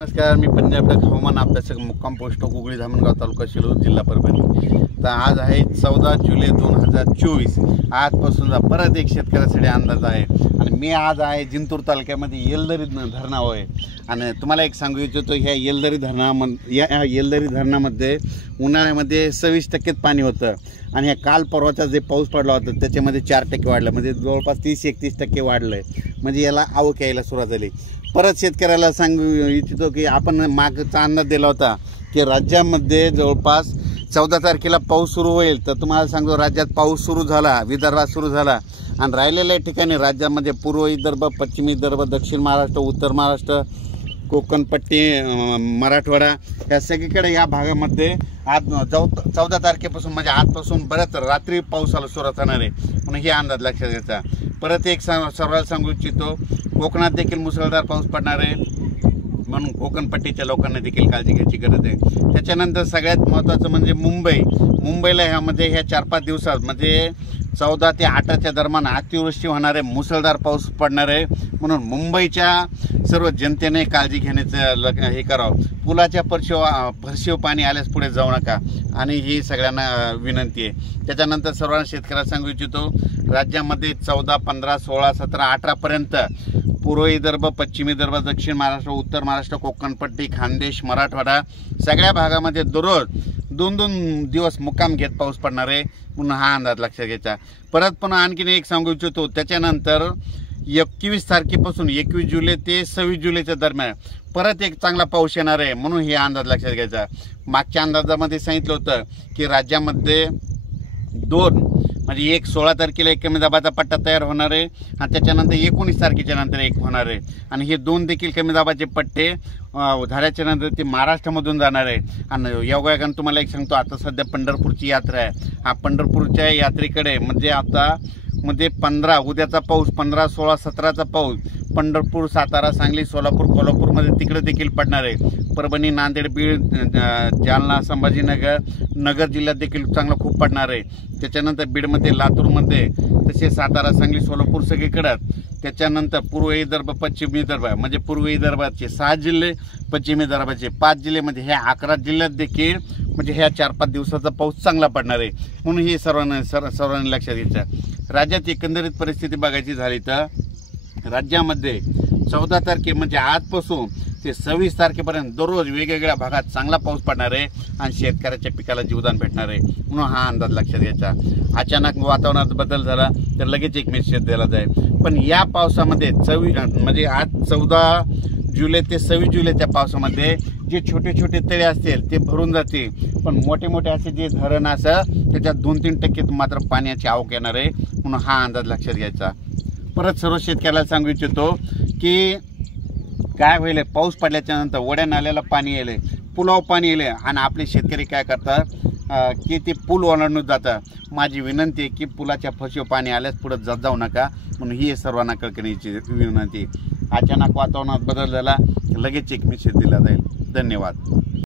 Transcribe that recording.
नमस्कार, मी पंजाब डक हवामान अभ्यासक मुक्काम पोस्ट कुगळी धामणगाव तालुका शिरूर जिल्हा परभणी। तर आज आहे 14 जुलै 2024। आजपासून परत एक शेतकऱ्यासाठी अंदाज आहे आणि मी आज आहे जिंतूर तालुक्यामध्ये येलदरी धरणावर आहे। आणि तुम्हाला एक सांगू इच्छितो, ह्या येलदरी धरणामध्ये उन्हाळ्यामध्ये 26% पाणी होतं आणि ह्या काल परवाचा जे पाऊस पडला होता त्याच्यामध्ये 4% वाढलं, म्हणजे जवळपास 30-31% वाढलं। म्हणजे याला आवक यायला सुरुवात झाली। परत शेतकऱ्याला सांगू इच्छितो की आपण मागचा अंदाज दिला होता की राज्यामध्ये जवळपास 14 तारखेला पाऊस सुरू होईल। तर तुम्हाला सांगतो, राज्यात पाऊस सुरू झाला, विदर्भात सुरू झाला आणि राहिलेल्या ठिकाणी राज्यामध्ये पूर्व विदर्भ, पश्चिम विदर्भ, दक्षिण महाराष्ट्र, उत्तर महाराष्ट्र, कोकण पट्टी, मराठवाडा या सगळीकडे या भागामध्ये आज 14 तारखेपासून म्हणजे आजपासून बरंच रात्री पावसाला सुरुवात होणार आहे म्हणून हे अंदाज लक्षात घ्यायचा। परत एक सर्वांना सांगू इच्छितो, कोकणात देखील मुसळधार पाऊस पडणार आहे म्हणून कोकण पट्टीच्या लोकांना देखील काळजी घ्यायची गरज आहे। त्याच्यानंतर सगळ्यात महत्त्वाचं म्हणजे मुंबईला ह्यामध्ये ह्या 4-5 दिवसात म्हणजे 14 ते 18च्या दरम्यान अतिवृष्टी होणार आहे, मुसळधार पाऊस पडणार आहे म्हणून मुंबईच्या सर्व जनतेने काळजी घेण्याचं हे करावं। पुलाच्या फरशीव पाणी आल्यास पुढे जाऊ नका आणि ही सगळ्यांना विनंती आहे। त्याच्यानंतर सर्वांना शेतकऱ्याला सांगू इच्छितो, राज्यामध्ये 14, 15, 16, 17, 18पर्यंत पूर्व विदर्भ, पश्चिम विदर्भ, दक्षिण महाराष्ट्र, उत्तर महाराष्ट्र, कोकणपट्टी, खानदेश, मराठवाडा सगळ्या भागामध्ये दररोज 2-2 दिवस मुक्काम घेत पाऊस पडणार आहे म्हणून हा अंदाज लक्षात घ्यायचा। परत पण आणखीन एक सांगू इच्छितो, त्याच्यानंतर 21 तारखेपासून 21 जुलै ते 26 जुलैच्या दरम्यान परत एक चांगला पाऊस येणार आहे म्हणून हे अंदाज लक्षात घ्यायचा। मागच्या अंदाजामध्ये सांगितलं होतं की राज्यामध्ये 2 म्हणजे एक 16 तारखेला एक कमी दाबाचा पट्टा तयार होणार आहे आणि त्याच्यानंतर 19 तारखेच्या नंतर एक होणार आहे आणि हे 2 देखील कमी दाबाचे पट्टे झाल्याच्या नंतर ते महाराष्ट्रामधून जाणार आहे। आणि योगायोगाने तुम्हाला एक सांगतो, आता सध्या पंढरपूरची यात्रा आहे। हा पंढरपूरच्या यात्रेकडे म्हणजे आता मध्ये 15 उद्याचा पाऊस, 15, 16, 17चा पाऊस पंढरपूर, सातारा, सांगली, सोलापूर, कोल्हापूरमध्ये तिकडे देखील पडणार आहे। परभणी, नांदेड, बीड, जालना, संभाजीनगर, नगर जिल्ह्यात देखील चांगला खूप पडणार आहे। त्याच्यानंतर बीडमध्ये, लातूरमध्ये, तसे सातारा, सांगली, सोलापूर सगळीकडे। त्याच्यानंतर पूर्व विदर्भ, पश्चिम विदर्भ म्हणजे पूर्व विदर्भाचे 6 जिल्हे, पश्चिम विदर्भाचे 5 जिल्ह्यामध्ये ह्या 11 जिल्ह्यात देखील म्हणजे ह्या 4-5 दिवसाचा पाऊस चांगला पडणार आहे म्हणून हे सर्वांनी लक्षात घ्यायचं। राज्यात एकंदरीत परिस्थिती बघायची झाली तर राज्यामध्ये 14 तारखे म्हणजे आजपासून ते 26 तारखेपर्यंत दररोज वेगवेगळ्या भागात चांगला पाऊस पडणार आहे आणि शेतकऱ्याच्या पिकाला जीवदान भेटणार आहे म्हणून हा अंदाज लक्षात घ्यायचा। अचानक वातावरणात बदल झाला तर लगेच एक मेसेज दिला जाईल, पण या पावसामध्ये म्हणजे आज 14 जुलै ते 26 जुलैच्या पावसामध्ये जे छोटे छोटे तळे असतील ते भरून जातील, पण मोठे मोठे असे जे धरण असं त्याच्यात 2-3% मात्र पाण्याची आवक येणार आहे म्हणून हा अंदाज लक्षात घ्यायचा। परत सर्व शेतकऱ्याला सांगू इच्छितो की काय होईल, पाऊस पडल्याच्या नंतर वड्या नाल्याला पाणी येईल, पुलावर पाणी येईल आणि आपले शेतकरी काय करतात की ते पूल ओलांडून जातात। माझी विनंती आहे की पुलाच्या फरशीवर पाणी आल्यास पुढे जाऊ नका म्हणून ही सर्वांना कळकळीची विनंती। अचानक वातावरणात बदल झाला लगेच एक मेसेज दिला जाईल। धन्यवाद।